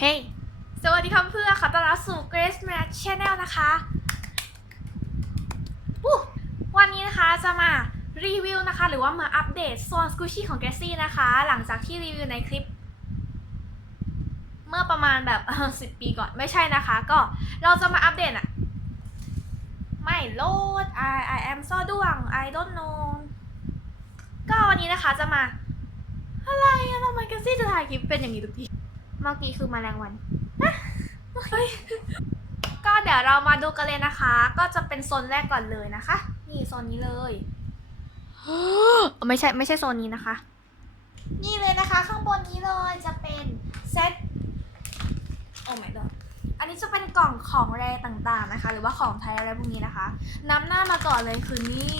เฮ้ยสวัสดีครับเพื่อนขอต้อนรับสู่ Grace Match Channel นะคะวันนี้นะคะจะมารีวิวนะคะ หรือว่ามาอัปเดตโซนสกูชี่ของ g r a c y นะคะ หลังจากที่รีวิวในคลิป เมื่อประมาณแบบสิบปีก่อนไม่ใช่นะคะ ก็เราจะมาอัปเดตอะไม่โลด I I am so ด้วง I don't know ก็วันนี้นะคะจะมา อะไรอะทำไมแกซี่จะถ่ายคลิปเป็นอย่างนี้ทุกที เมื่อกี้คือมแมลงวันเฮ้ยก็เดี๋ยวเรามาดูกันเลยนะคะ ก็จะเป็นโซนแรกก่อนเลยนะคะ นี่โซนนี้เลยไม่ใช่ไม่ใช่โซนนี้นะคะ นี่เลยนะคะ ข้างบนนี้เลยจะเป็นเซตโอ้ my god อันนี้จะเป็นกล่องของแรต่างๆนะคะ หรือว่าของไทยอะไรพวกนี้นะคะนำหน้ามาก่อนเลยคือนี่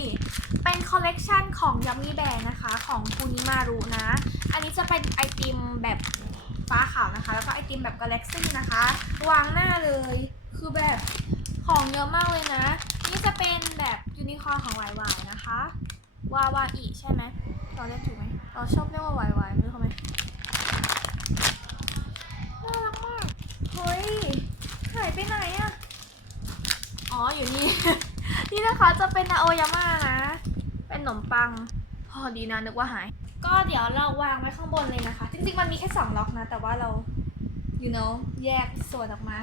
เป็นคอลเลกชันของยัมมี่แบงนะคะ ของคูนิมารุนะ อันนี้จะเป็นไอติมแบบ ฟ้าขาวนะคะ แล้วก็ไอติมแบบกาแล็กซี่นะคะ วางหน้าเลย คือแบบของเยอะมากเลยนะ นี่จะเป็นแบบยูนิคอร์ของวายวายนะคะ วาวาอีใช่ไหมเราเรียกถูกไหมเราชอบเรียกว่าวายวายไม่รู้ทำไมน่ารักมาก เฮ้ย หายไปไหนอะอ๋อ อยู่นี่ นี่นะคะจะเป็นนาโอยาม่านะ เป็นขนมปัง พอดีนะนึกว่าหาย ก็เดี๋ยวเราวางไว้ข้างบนเลยนะคะ จริงๆมันมีแค่สองล็อกนะ แต่ว่าเรา you know แยกส่วนออกมา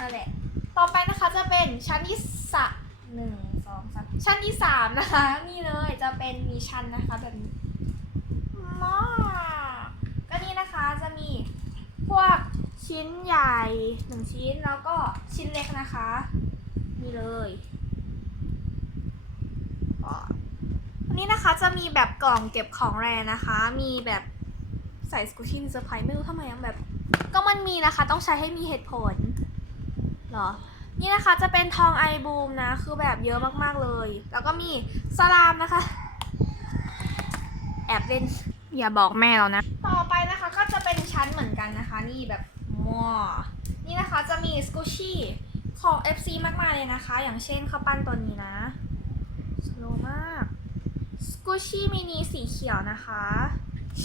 นั่นแหละ ต่อไปนะคะจะเป็นชั้นที่สะหนึ่งสองสามชั้นที่สามนะคะ นี่เลยจะเป็นมีชั้นนะคะแบบนี้มากก็นี่นะคะจะมีพวกชิ้นใหญ่หนึ่งชิ้นแล้วก็ชิ้นเล็กนะคะ นี่เลยก็อั นนี้นะคะจะมีแบบกล่องเก็บของแรนะคะ มีแบบใส่สกูชี่เซอร์ไพรส์ไม่รู้ทำไมยังแบบ ก็มันมีนะคะ ต้องใช้ให้มีเหตุผลเหรอ นี่นะคะจะเป็นทองไอบูมนะ คือแบบเยอะมากๆเลย แล้วก็มีสลามนะคะ แอบเล่น อย่าบอกแม่เรานะ ต่อไปนะคะก็จะเป็นชั้นเหมือนกันนะคะ นี่แบบมัวนี่นะคะจะมีสกูชี่ของ FC มากมายเลยนะคะ อย่างเช่นข้าวปั้นตัวนี้นะสโลมาก สกูชี่มินิสีเขียวนะคะ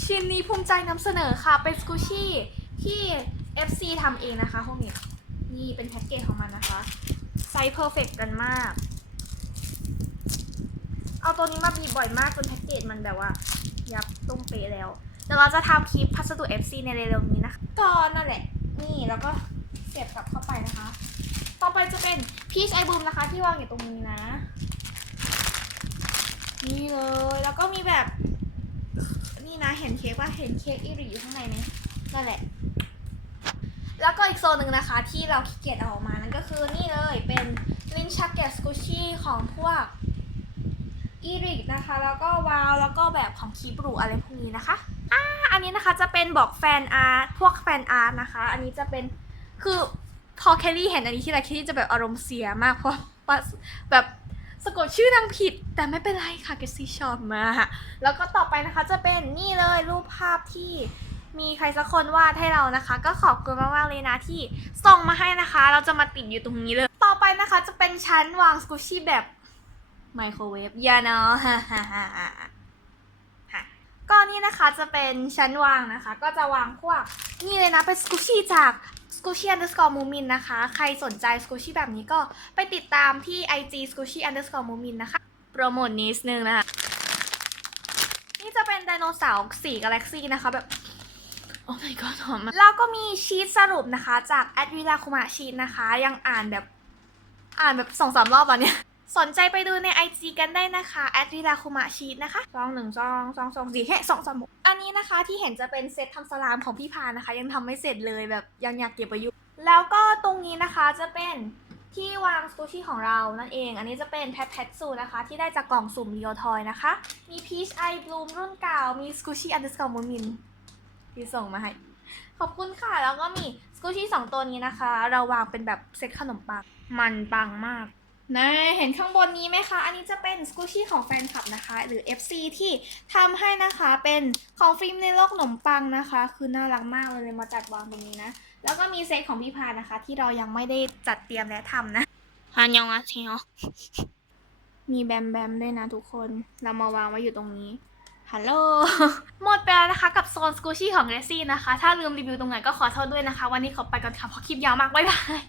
ชิ้นนี้ภูมิใจนำเสนอค่ะ เป็นสกูชี่ที่ FC ทำเองนะคะพวกนี้นี่เป็นแพ็กเกจของมันนะคะ ไซส์เพอร์เฟกกันมาก เอาตัวนี้มาบีบบ่อยมากจนแพ็กเกจมันแบบว่า ยับตุ้งเป๊ะแล้วเดี๋ยวเราจะทำคลิปพัสดุ FC ในเร็วๆนี้นะคะก็นั่นแหละ นี่แล้วก็เสียบกลับเข้าไปนะคะ ต่อไปจะเป็นพีชไอบูมนะคะที่วางอยู่ตรงนี้นะ นี่เลย แล้วก็มีแบบ นี่นะเห็นเค้กว่าเห็นเค้กอีริอยู่ข้างในไหมนั่นแหละ แล้วก็อีกโซนหนึ่งนะคะ ที่เราขี้เกียจเอาออกมานั่นก็คือนี่เลยเป็นลินชักเก็ตสกูชี่ของพวกอีริกนะคะ แล้วก็วาว แล้วก็แบบของคีบรูอะไรพวกนี้นะคะอ่าอันนี้นะคะจะเป็นบอกแฟนอาร์ตพวกแฟนอาร์ตนะคะ อันนี้จะเป็นคือพอแคลรี่เห็นอันนี้ที่ไรแคลรี่จะแบบอารมณ์เสียมากเพราะว่าแบบ สะกดชื่อนางผิดแต่ไม่เป็นไรค่ะเกซี่ชอบมากแล้วก็ต่อไปนะคะจะเป็นนี่เลยรูปภาพที่มีใครสักคนวาดให้เรานะคะ ก็ขอบคุณมากๆเลยนะที่ส่งมาให้นะคะ เราจะมาติดอยู่ตรงนี้เลย ต่อไปนะคะจะเป็นชั้นวางสกูชี่แบบไมโครเวฟยาเนาะฮ่าฮ่าฮ่าฮ่าฮ่าก็นี่นะคะจะเป็นชั้นวางนะคะ ก็จะวางพวกนี่เลยนะเป็นสกูชี่จาก สกูชี่ underscore moomin นะคะ ใครสนใจสกูชี่แบบนี้ก็ไปติดตามที่ IG squishy underscore moomin นะคะ โปรโมทนิดนึงนะคะ นี่จะเป็นไดโนเสาร์สีกาแล็กซี่นะคะ แบบ โอ้ my god หอมมากแล้วก็มีชีตสรุปนะคะ จากแอดวิลาคุมะชีตนะคะ ยังอ่านแบบ อ่านแบบสองสามรอบตอนเนี้ย สนใจไปดูใน IG กันได้นะคะแอดวิลาคุมะชีตนะคะซองหนึ่งซองซองสองสี่แค่สองสามหกอันนี้นะคะที่เห็นจะเป็นเซตทำสลามของพี่พานะคะ ยังทำไม่เสร็จเลยแบบยังอยากเก็บไว้อยู่แล้วก็ตรงนี้นะคะจะเป็นที่วางสกูชี่ของเรานั่นเอง อันนี้จะเป็นแพทแพทซูนะคะ ที่ได้จากกล่องสุ่มเรียวทอยนะคะ มีพีชไอบลูมรุ่นเก่า มีสกูชี่อันเดอร์สกอร์มูมินที่ส่งมาให้ ขอบคุณค่ะ แล้วก็มีสกูชี่สองตัวนี้นะคะ เราวางเป็นแบบเซตขนมปัง มันปังมาก นะเห็นข้างบนนี้ไหมคะ อันนี้จะเป็นสกูชี่ของแฟนคลับนะคะ หรือ FC ที่ทำให้นะคะเป็นของฟิล์มในโลกขนมปังนะคะ คือน่ารักมากเลยมาจัดวางตรงนี้นะ แล้วก็มีเซตของพี่พานะคะ ที่เรายังไม่ได้จัดเตรียมและทำนะฮันยองอาเซียมีแบมแบมด้วยนะทุกคน เรามาวางไว้อยู่ตรงนี้ฮัลโหล หมดไปแล้วนะคะกับโซนสกูชี่ของเกรซี่นะคะ ถ้าลืมรีวิวตรงไหนก็ขอโทษด้วยนะคะ วันนี้ขอไปก่อนค่ะเพราะคลิปยาวมาก บ๊ายบาย